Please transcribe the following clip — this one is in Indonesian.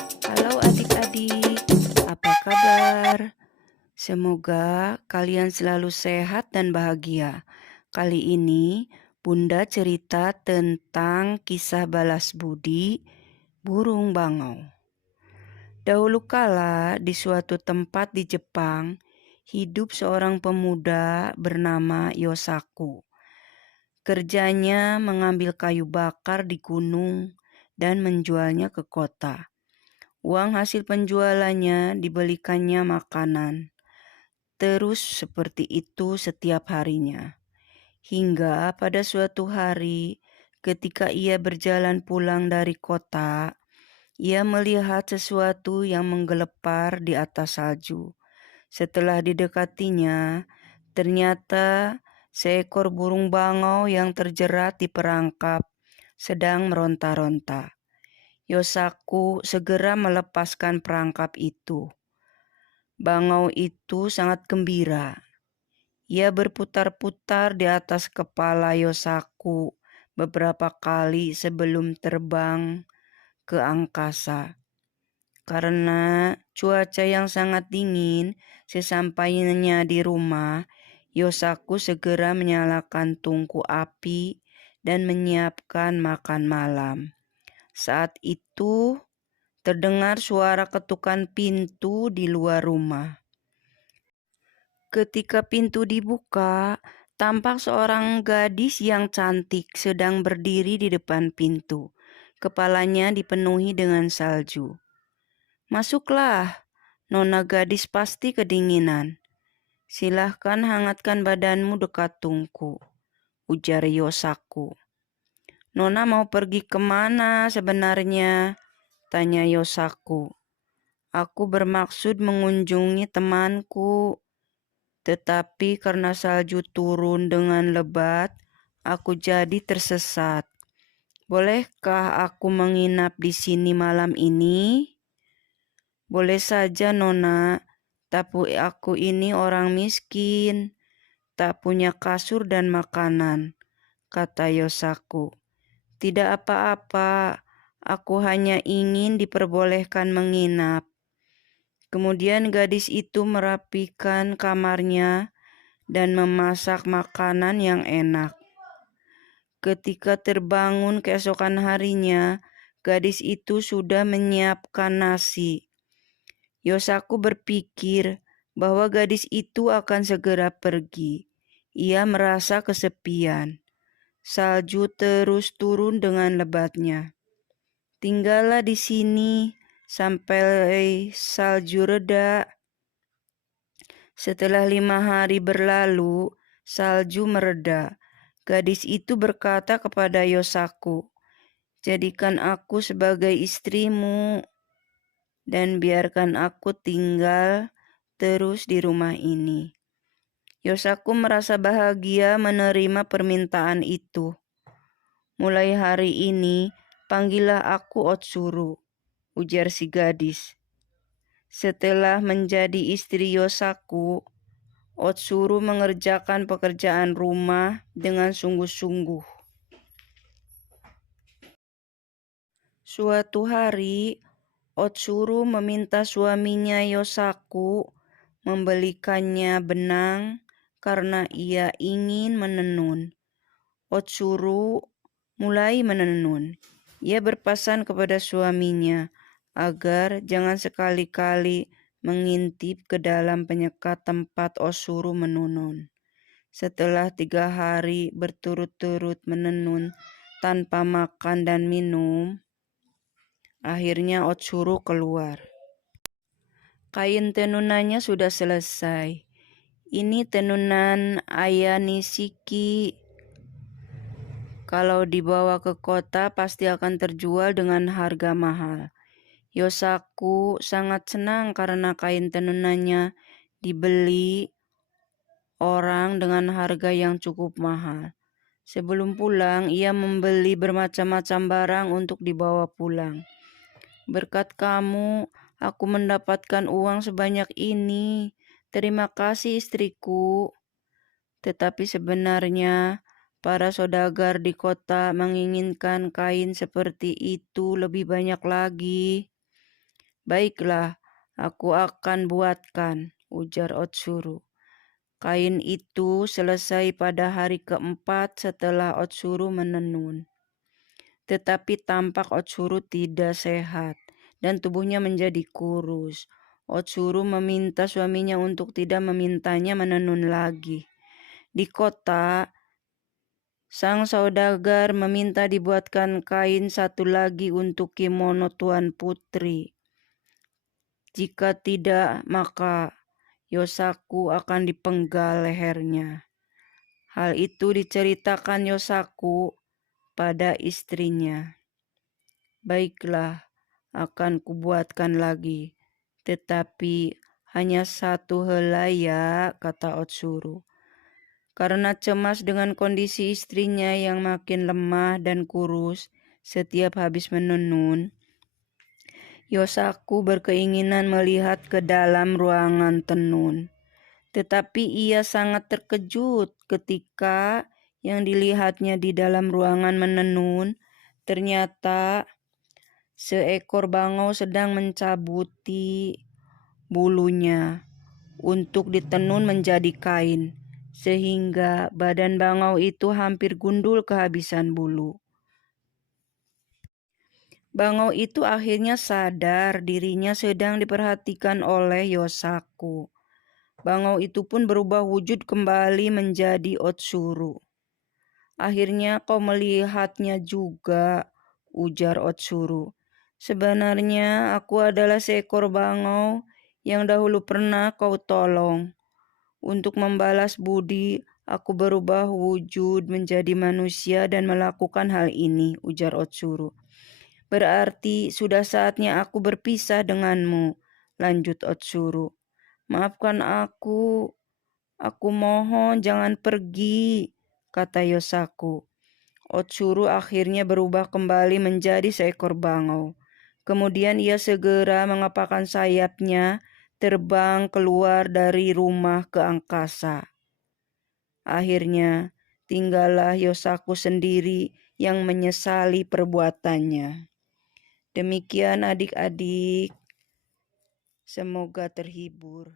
Halo adik-adik, apa kabar? Semoga kalian selalu sehat dan bahagia. Kali ini Bunda cerita tentang kisah balas budi burung bangau. Dahulu kala di suatu tempat di Jepang, hidup seorang pemuda bernama Yosaku. Kerjanya mengambil kayu bakar di gunung dan menjualnya ke kota. Uang hasil penjualannya dibelikannya makanan. Terus seperti itu setiap harinya. Hingga pada suatu hari ketika ia berjalan pulang dari kota, ia melihat sesuatu yang menggelepar di atas salju. Setelah didekatinya, ternyata seekor burung bangau yang terjerat di perangkap sedang meronta-ronta. Yosaku segera melepaskan perangkap itu. Bangau itu sangat gembira. Ia berputar-putar di atas kepala Yosaku beberapa kali sebelum terbang ke angkasa. Karena cuaca yang sangat dingin, sesampainya di rumah, Yosaku segera menyalakan tungku api dan menyiapkan makan malam. Saat itu terdengar suara ketukan pintu di luar rumah. Ketika pintu dibuka, tampak seorang gadis yang cantik sedang berdiri di depan pintu. Kepalanya dipenuhi dengan salju. "Masuklah, nona gadis pasti kedinginan. Silahkan hangatkan badanmu dekat tungku," ujar Yosaku. "Nona mau pergi kemana sebenarnya?" tanya Yosaku. "Aku bermaksud mengunjungi temanku, tetapi karena salju turun dengan lebat, aku jadi tersesat. Bolehkah aku menginap di sini malam ini?" "Boleh saja, Nona, tapi aku ini orang miskin, tak punya kasur dan makanan," kata Yosaku. "Tidak apa-apa, aku hanya ingin diperbolehkan menginap." Kemudian gadis itu merapikan kamarnya dan memasak makanan yang enak. Ketika terbangun keesokan harinya, gadis itu sudah menyiapkan nasi. Yosaku berpikir bahwa gadis itu akan segera pergi. Ia merasa kesepian. Salju terus turun dengan lebatnya. "Tinggallah di sini sampai salju reda." Setelah 5 hari berlalu, salju mereda. Gadis itu berkata kepada Yosaku, "Jadikan aku sebagai istrimu dan biarkan aku tinggal terus di rumah ini." Yosaku merasa bahagia menerima permintaan itu. "Mulai hari ini, panggillah aku Otsuru," ujar si gadis. Setelah menjadi istri Yosaku, Otsuru mengerjakan pekerjaan rumah dengan sungguh-sungguh. Suatu hari, Otsuru meminta suaminya Yosaku membelikannya benang karena ia ingin menenun. Otsuru mulai menenun. Ia berpesan kepada suaminya agar jangan sekali-kali mengintip ke dalam penyekat tempat Otsuru menenun. Setelah 3 hari berturut-turut menenun tanpa makan dan minum, akhirnya Otsuru keluar. Kain tenunannya sudah selesai. "Ini tenunan Aya Nishiki. Kalau dibawa ke kota pasti akan terjual dengan harga mahal." Yosaku sangat senang karena kain tenunannya dibeli orang dengan harga yang cukup mahal. Sebelum pulang, ia membeli bermacam-macam barang untuk dibawa pulang. "Berkat kamu, aku mendapatkan uang sebanyak ini. Terima kasih istriku." Tetapi sebenarnya para saudagar di kota menginginkan kain seperti itu lebih banyak lagi. Baiklah, aku akan buatkan, ujar Otsuru. Kain itu selesai pada hari keempat setelah Otsuru menenun. Tetapi tampak Otsuru tidak sehat dan tubuhnya menjadi kurus. Otsuru meminta suaminya untuk tidak memintanya menenun lagi. Di kota, sang saudagar meminta dibuatkan kain satu lagi untuk kimono Tuan Putri. Jika tidak, maka Yosaku akan dipenggal lehernya. Hal itu diceritakan Yosaku pada istrinya. Baiklah, akan kubuatkan lagi, tetapi hanya satu helai ya, kata Otsuru. Karena cemas dengan kondisi istrinya yang makin lemah dan kurus setiap habis menenun, Yosaku berkeinginan melihat ke dalam ruangan tenun. Tetapi ia sangat terkejut ketika yang dilihatnya di dalam ruangan menenun ternyata seekor bangau sedang mencabuti bulunya untuk ditenun menjadi kain, sehingga badan bangau itu hampir gundul kehabisan bulu. Bangau itu akhirnya sadar dirinya sedang diperhatikan oleh Yosaku. Bangau itu pun berubah wujud kembali menjadi Otsuru. Akhirnya kau melihatnya juga, ujar Otsuru. Sebenarnya aku adalah seekor bangau yang dahulu pernah kau tolong. Untuk membalas budi, aku berubah wujud menjadi manusia dan melakukan hal ini, ujar Otsuru. Berarti sudah saatnya aku berpisah denganmu, lanjut Otsuru. Maafkan aku mohon jangan pergi, kata Yosaku. Otsuru akhirnya berubah kembali menjadi seekor bangau. Kemudian ia segera mengepakkan sayapnya, terbang keluar dari rumah ke angkasa. Akhirnya, tinggallah Yosaku sendiri yang menyesali perbuatannya. Demikian adik-adik, semoga terhibur.